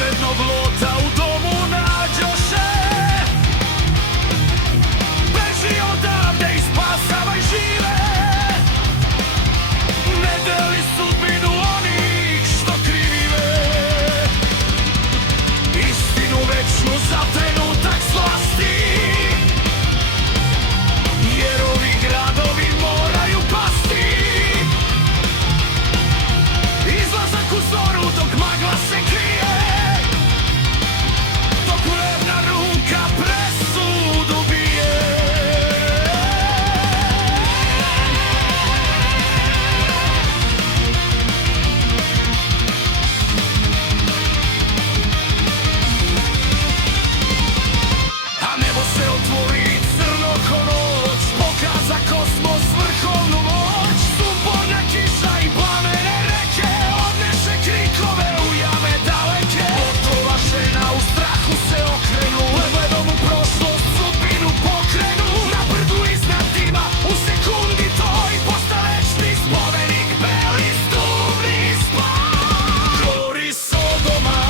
pravednog lota u domu nađoše. Beži odavde i spasavaj žive, ne deli sudbinu onih što krive. Istinu večnu za trenutak slasti, jer ovi gradovi moraju pasti. Izlazak u zoru dok magla se krije, dok levna ruka presudu bije. A nebo se otvori crno ko noć, pokaza kosmos vrhovnu moć. Sumporna kiša i plamene reke odneše krikove u jame daleke. Gotova žena u strahu se okrenu, pogledom u prošlost sudbinu pokrenu. Na brdu iznad dima u sekundi toj postavečni spomenik, beli stubni spad. Gori Sodoma,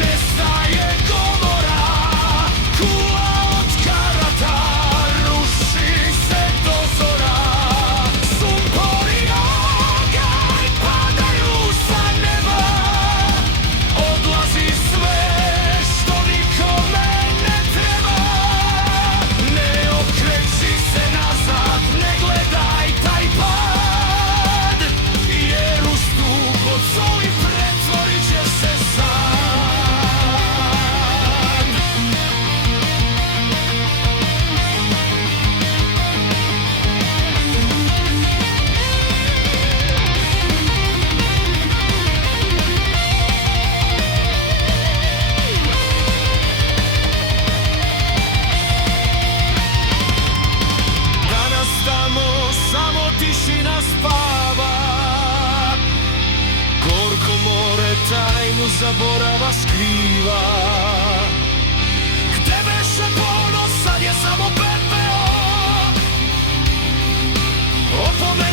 nestaje Gomora, kula od karata, ruši se dozora. Sumpor i oganj padaju sa neba, odlazi sve što nikome ne treba. Ne okreći se nazad, ne gledaj taj pad, jer u stup od soli pretvorit će se sad. Danas tamo samo tišina spava, gorko more tajnu zaborava skriva. Gde beše ponos, sad je samo pepeo, opomena